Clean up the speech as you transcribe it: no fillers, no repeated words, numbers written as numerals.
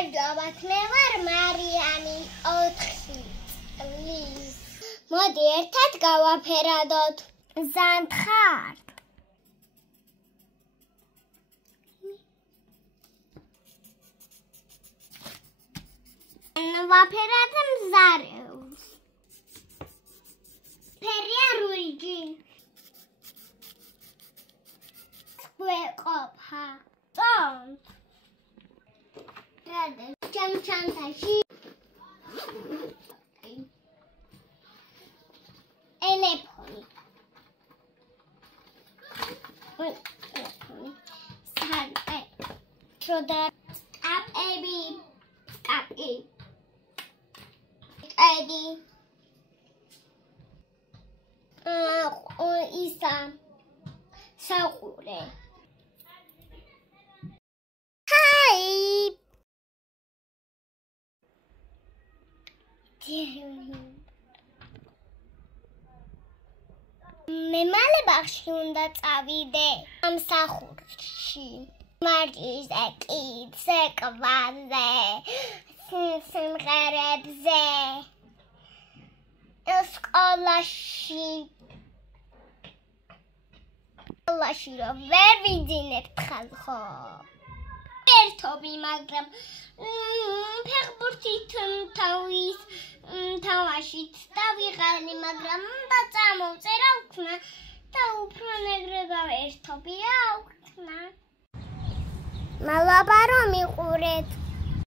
გამარჯობათ, მე ვარ მარიანი 4 წლის. მოდი ერთად გავაფერადოთ. ზანთხარ. ვაფერად მზარეულს. ფერია რუიჯი. გვეყოფა. წონს. ჩანთაში ელეფონი სანტე შოდა აპები კაპი ედი ისა საყურე მე მალე ბაღში უნდა წავიდე სამსახურში მარჯვეზე კიდზე კვაზე სიმღერებზე სკოლაში რომ ვერ ვიძინებთ ხალხო ერთობი მაგრამ ფეხბურთით თავის თამაშით დავიღალი მაგრამ უნდა წამოვწერა უქნა და უფრო მეგრე გავერთობია უქნა მალაბა რომ მიყურეთ